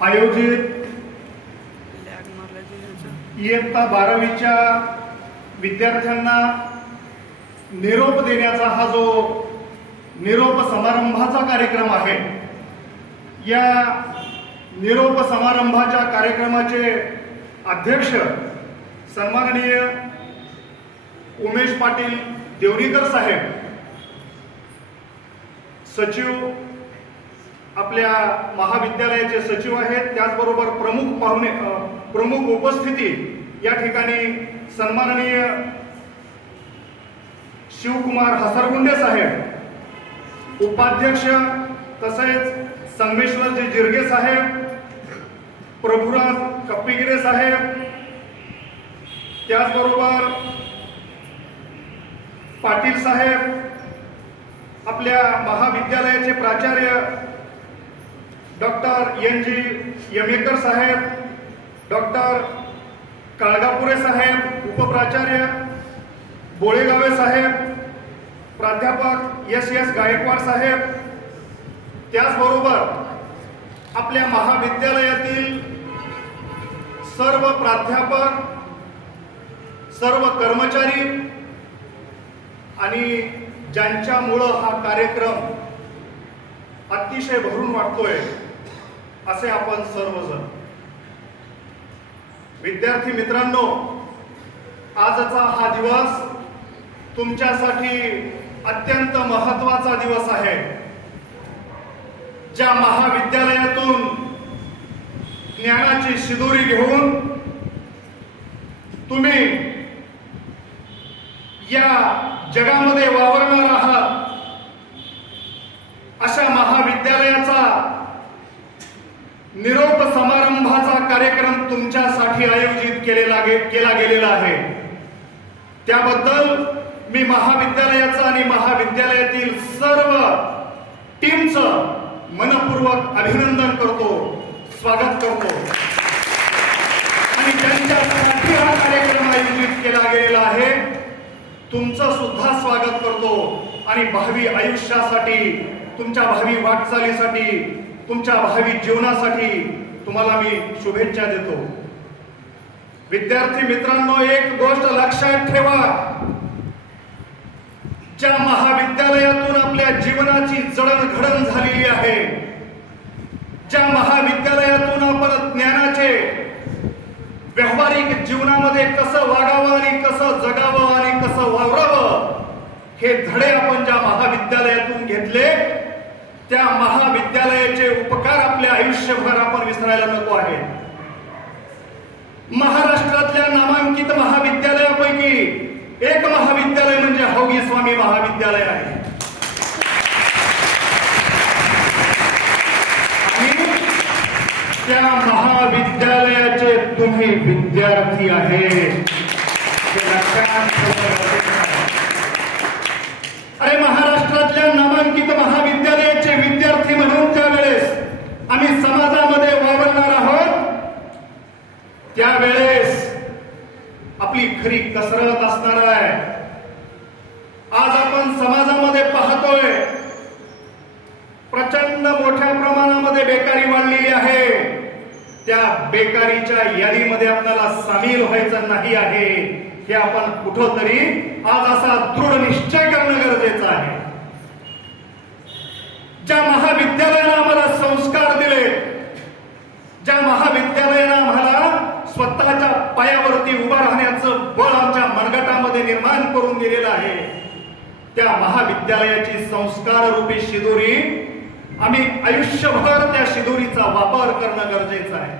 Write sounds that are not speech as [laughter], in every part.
आयोजित इयत्ता बारावीच्या विद्यार्थ्यांना निरोप देण्याचा हा जो निरोप समारंभाचा कार्यक्रम आहे या निरोप समारंभाच्या कार्यक्रमाचे अध्यक्ष सन्माननीय उमेश पाटील देवणीकर साहेब सचिव आपल्या महाविद्यालयाचे सचिव आहेत. त्याचबरोबर प्रमुख पाहुणे प्रमुख उपस्थिती या ठिकाणी सन्माननीय शिवकुमार हसरगुंडे साहेब उपाध्यक्ष तसेच संगमेश्वरजी जिरगे साहेब प्रभुराज कप्पिगिरे साहेब त्याचबरोबर पाटील साहेब आपल्या महाविद्यालयाचे प्राचार्य डॉक्टर एन जी यमेकर साहेब डॉक्टर काळगापुरे साहेब उपप्राचार्य बोळेगावे साहेब प्राध्यापक एस एस गायकवाड साहेब त्याचबरोबर आपल्या महाविद्यालयातील सर्व प्राध्यापक सर्व कर्मचारी आणि ज्यांच्यामुळं हा कार्यक्रम अतिशय भरून वाटतोय. असे आपण सर्वजण. विद्यार्थी मित्रांनो आजचा हा दिवस तुमच्यासाठी अत्यंत महत्त्वाचा दिवस आहे. ज्या महाविद्यालयातून ज्ञानाची शिदोरी घेऊन तुम्ही या जगामध्ये वावरणार आहात अशा महाविद्यालयाचा निरोप समारंभाचा कार्यक्रम तुमच्यासाठी आयोजित केलेला केला गेलेला आहे. त्याबद्दल मी महाविद्यालयाचं आणि महाविद्यालयातील सर्व टीमचं मनपूर्वक अभिनंदन करतो स्वागत करतो. आणि त्यांच्यासाठी हा कार्यक्रम आयोजित केला गेलेला आहे. तुमचं सुद्धा स्वागत करतो. आणि भावी आयुष्यासाठी तुमच्या भावी वाटचालीसाठी तुमच्या भावी जीवनासाठी तुम्हाला मी शुभेच्छा देतो. विद्यार्थी मित्रांनो एक गोष्ट लक्षात ठेवा. ज्या महाविद्यालयातून आपल्या जीवनाची जडणघडण झालेली आहे ज्या महाविद्यालयातून आपण ज्ञानाचे व्यावहारिक जीवनामध्ये कसं वागावं आणि कसं जगावं आणि कसं वावरावं हे धडे आपण ज्या महाविद्यालयातून घेतले त्या महाविद्यालयाचे उपकार आपल्या आयुष्यभर आपण विसरायला नको आहे. महाराष्ट्रातल्या नामांकित महाविद्यालयापैकी एक महाविद्यालय म्हणजे हौगी स्वामी महाविद्यालय आहे. आणि त्या महाविद्यालयाचे तुम्ही विद्यार्थी आहे हे लक्षात ठेवणं गरजेचं आहे. अरे महाराष्ट्रातल्या नामांकित महाविद्यालयाचे विद्यार्थी म्हणून त्यावेळेस आम्ही समाजामध्ये वावरणार आहोत त्यावेळेस आपली खरी कसरत असणार आहे. आज आपण समाजामध्ये पाहतोय प्रचंड मोठ्या प्रमाणामध्ये बेकारी वाढलेली आहे. त्या बेकारीच्या यादीमध्ये आपल्याला सामील व्हायचं नाही आहे. हे आपण कुठंतरी आज असा दृढ निश्चय करणं गरजेचं आहे. ज्या महाविद्यालयानं आम्हाला संस्कार दिले ज्या महाविद्यालयानं आम्हाला स्वतःच्या पायावरती उभा राहण्यात बळ आमच्या मनगटामध्ये निर्माण करून दिलेलं आहे? त्या महाविद्यालयाची संस्कार रूपी शिदोरी आम्ही आयुष्यभर त्या शिदोरीचा वापर करणं गरजेचं आहे.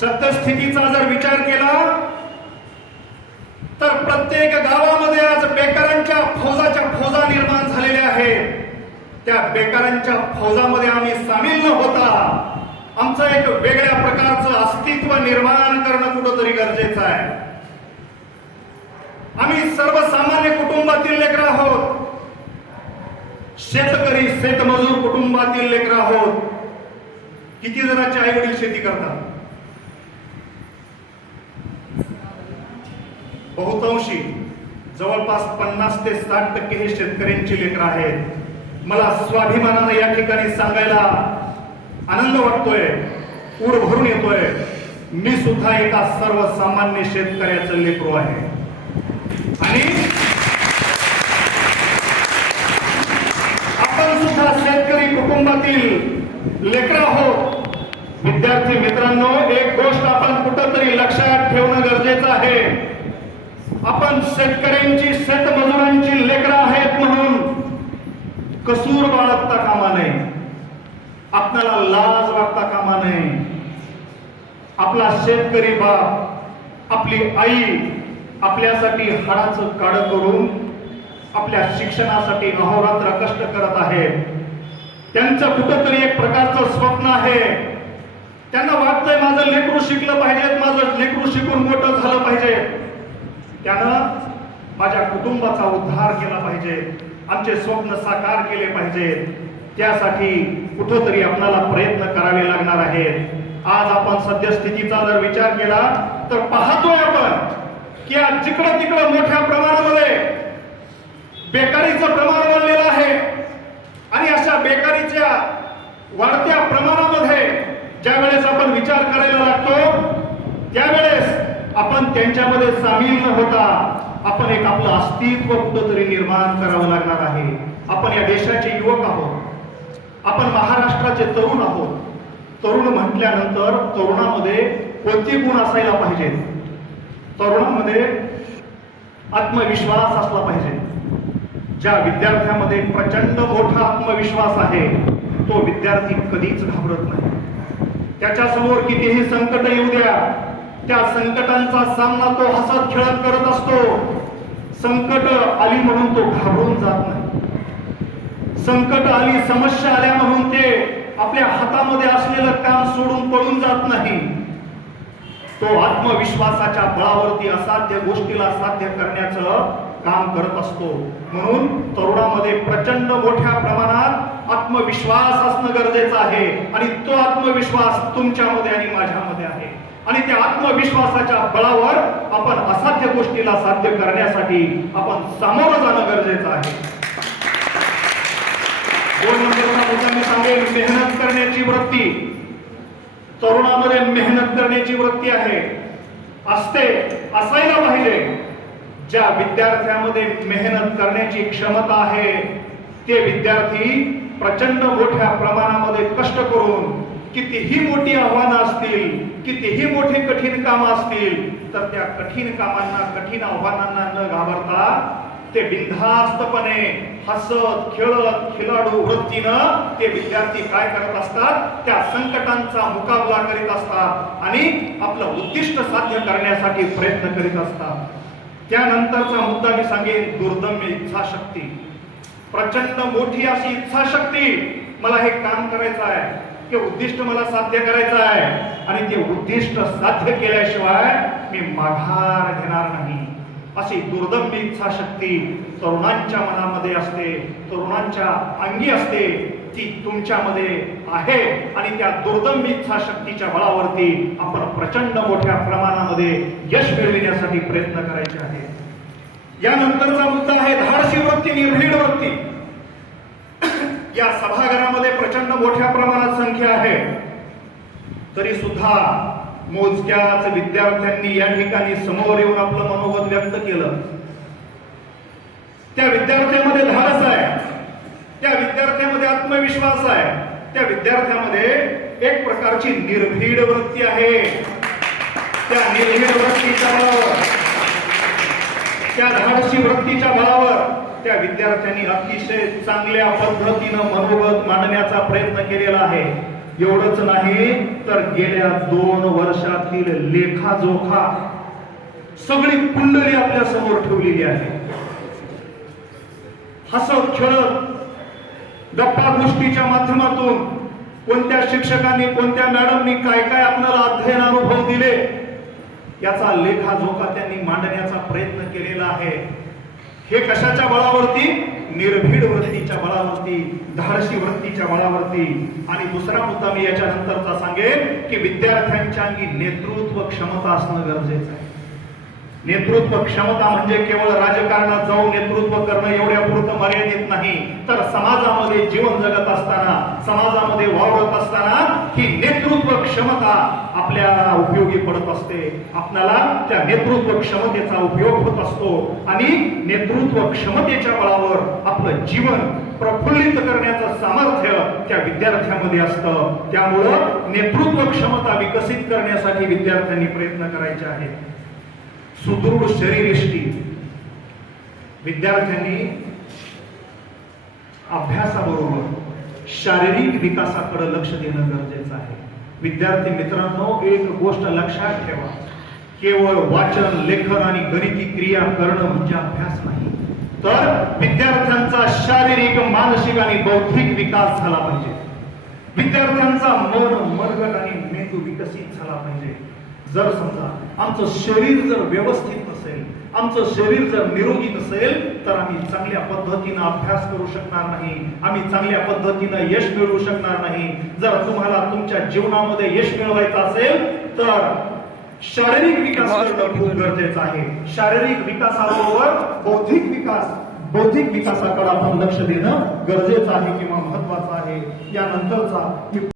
सत्यस्थितीचा जर विचार केला तर प्रत्येक गावामध्ये आज बेकारांच्या फौजाच्या फौजा निर्माण झालेल्या आहेत. त्या बेकारांच्या फौजामध्ये आम्ही सामील न होता आमचं एक वेगळ्या प्रकारचं अस्तित्व निर्माण करणं कुठंतरी गरजेचं आहे आम्ही सर्वसामान्य कुटुंबातील लेकर आहोत. शेतकरी शेतमजूर कुटुंबातील लेकर आहोत. किती जणांचे आई वडील शेती करतात? बहुतांशी. जवळपास पन्नास ते साठ टक्के हे शेतकऱ्यांची लेकर आहेत. मला स्वाभिमानानं या ठिकाणी सांगायला आनंद आनंद वाटतोय. उड भरून येतोय. मी सुद्धा एका सर्वसामान्य शेतकऱ्याचं लेकरू आहे आणि आपण सुद्धा शेतकरी कुटुंबातील लेकर हो विद्यार्थी मित्रांनो एक गोष्ट आपण कुठंतरी लक्षात ठेवणं गरजेचं आहे. आपण शेतकऱ्यांची शेतमजुरांची लेकरं आहेत म्हणून कसूर बाळगता कामा नये. आपल्याला लाज वाटता कामा नये. आपला शेतकरी बाप आपली आई आपल्यासाठी हाडाचं काढ करून आपल्या शिक्षणासाठी अहोरात्र कष्ट करत आहेत त्यांचं कुठंतरी एक प्रकारचं स्वप्न आहे. त्यांना वाटतंय माझं लेकरू शिकलं पाहिजे माझं लेकरू शिकून मोठं झालं पाहिजे. त्यानं माझ्या कुटुंबाचा उद्धार केला पाहिजे आमचे स्वप्न साकार केले पाहिजे. त्यासाठी कुठंतरी आपणाला प्रयत्न करावे लागणार आहेत. आज आपण सद्यस्थितीचा जर विचार केला तर पाहतोय आपण की आज जिकडं तिकडं मोठ्या प्रमाणामध्ये बेकारीचं प्रमाण वाढलेलं आणि अशा बेकारीच्या वाढत्या प्रमाणामध्ये ज्या वेळेस आपण विचार करायला लागतो त्यावेळेस आपण त्यांच्यामध्ये सामील न होता आपण एक आपलं अस्तित्व कुठंतरी निर्माण करावं लागणार आहे. आपण या देशाचे युवक आहोत. आपण महाराष्ट्राचे तरुण आहोत. तरुण म्हटल्यानंतर तरुणामध्ये कोणते गुण असायला पाहिजेत? तरुणामध्ये आत्मविश्वास असला पाहिजे. ज्या विद्यार्थ्यामध्ये प्रचंड मोठा आत्मविश्वास आहे तो विद्यार्थी कधीच घाबरत नाही. त्याच्यासमोर कितीही संकट येऊ द्या त्या संकटांचा सामना तो हसत खेळत करत असतो. संकट आली म्हणून तो घाबरून जात नाही. संकट आली समस्या आल्या म्हणून ते आपल्या हातामध्ये असलेलं काम सोडून पळून जात नाही. तो आत्मविश्वासाच्या बळावरती असाध्य गोष्टीला साध्य करण्याचं काम करत असतो. म्हणून तरुणामध्ये प्रचंड मोठ्या प्रमाणात आत्मविश्वास असणं गरजेचं आहे. आणि तो आत्मविश्वास तुमच्यामध्ये आणि माझ्यामध्ये आहे. आणि त्या आत्मविश्वासाच्या बळावर आपण असाध्य गोष्टीला साध्य करण्यासाठी आपण सामोरं जाणं गरजेचं आहे. दोन नंबरचा मुद्दा मी मेहनत करण्याची वृत्ती. तरुणामध्ये मेहनत करण्याची वृत्ती आहे. असते असायला पाहिजे. ज्या विद्यार्थ्यामध्ये मेहनत करण्याची क्षमता आहे ते विद्यार्थी प्रचंड मोठ्या प्रमाणामध्ये कष्ट करून कितीही मोठी आव्हानं असतील कितीही मोठी कठीण कामं असतील तर त्या कठीण कामांना कठीण आव्हानांना न घाबरता ते बिनधास्तपणे हसत खेळत खिलाडू वृत्तीनं ते विद्यार्थी काय करत असतात? त्या संकटांचा मुकाबला करीत असतात आणि आपलं उद्दिष्ट साध्य करण्यासाठी प्रयत्न करीत असतात. त्यानंतरचा मुद्दा मी सांगेन दुर्दम्य इच्छाशक्ती. प्रचंड मोठी अशी इच्छाशक्ती मला हे काम करायचं आहे ते उद्दिष्ट मला साध्य करायचं आहे. आणि ते उद्दिष्ट साध्य केल्याशिवाय मी माघार घेणार नाही. अशी दुर्दम्य इच्छाशक्ती तरुणांच्या मनामध्ये असते तरुणांच्या अंगी असते ती तुमच्यामध्ये आहे आणि त्या दुर्दम्य इच्छाशक्तीच्या बळावरती आपण प्रचंड मोठ्या प्रमाणामध्ये यश मिळविण्यासाठी प्रयत्न करायचे आहे. यानंतरचा मुद्दा आहे धाडसी वृत्ती निर्भीड वृत्ती. [clears throat] या सभागृहामध्ये प्रचंड मोठ्या प्रमाणात संख्या आहे. तरी सुद्धा मोजक्याच विद्यार्थ्यांनी या ठिकाणी समोर येऊन आपलं मनोगत व्यक्त केलं. त्या विद्यार्थ्यामध्ये धाडस आहे. त्या विद्यार्थ्यामध्ये आत्मविश्वास आहे. त्या विद्यार्थ्यामध्ये एक प्रकारची निर्भीड वृत्ती आहे. त्या निर्भीड वृत्तीच्या बळावर त्या धाडसी वृत्तीच्या बळावर त्या विद्यार्थ्यांनी अतिशय चांगल्या पद्धतीनं मनोगत मांडण्याचा प्रयत्न केलेला आहे. एवढंच नाही तर गेल्या दोन वर्षातील लेखाजोखा सगळी कुंडली आपल्यासमोर ठेवलेली आहे. हसत खेळत गप्पा गोष्टीच्या माध्यमातून कोणत्या शिक्षकांनी कोणत्या मॅडमनी काय काय आपल्याला अध्ययन अनुभव दिले याचा लेखाजोखा त्यांनी मांडण्याचा प्रयत्न केलेला आहे. हे कशाच्या बळावरती? निर्भीड वृत्तीच्या बळावरती धाडशी वृत्तीच्या बळावरती. आणि दुसरा मुद्दा मी याच्या नंतरचा सांगेन की विद्यार्थ्यांच्या अंगी नेतृत्व क्षमता असणं गरजेचं आहे. नेतृत्व क्षमता म्हणजे केवळ राजकारणात जाऊन नेतृत्व करणं एवढ्या पुरतं मर्यादित नाही. तर समाजामध्ये जीवन जगत असताना समाजामध्ये वावरत असताना ही नेतृत्व क्षमता आपल्याला उपयोगी पडत असते. आपल्याला त्या नेतृत्व क्षमतेचा उपयोग होत असतो. आणि नेतृत्व क्षमतेच्या बळावर आपलं जीवन प्रफुल्लित करण्याचं सामर्थ्य त्या विद्यार्थ्यामध्ये असतं. त्यामुळं नेतृत्व क्षमता विकसित करण्यासाठी विद्यार्थ्यांनी प्रयत्न करायचे आहेत. सुदृढ शरीरयष्टी. विद्यार्थ्यांनी अभ्यासाबरोबर शारीरिक विकासाकडे लक्ष देणं गरजेचं आहे. विद्यार्थी मित्रांनो एक गोष्ट लक्षात ठेवा. केवळ वाचन लेखन आणि गणिती क्रिया करणं म्हणजे अभ्यास नाही. तर विद्यार्थ्यांचा शारीरिक मानसिक आणि बौद्धिक विकास झाला पाहिजे. विद्यार्थ्यांचा मन मनगट आणि मेंदू विकसित झाला पाहिजे. जर समजा आमचं शरीर जर व्यवस्थित आमचं शरीर जर निरोगी नसेल तर आम्ही चांगल्या पद्धतीनं अभ्यास करू शकणार नाही. आम्ही चांगल्या पद्धतीनं यश मिळवू शकणार नाही. जर तुम्हाला तुमच्या जीवनामध्ये यश मिळवायचं असेल तर शारीरिक विकास करणं खूप गरजेचं आहे. शारीरिक विकासाबरोबर बौद्धिक विकास बौद्धिक विकासाकडे आपण लक्ष देणं गरजेचं आहे किंवा महत्वाचं आहे. यानंतरचा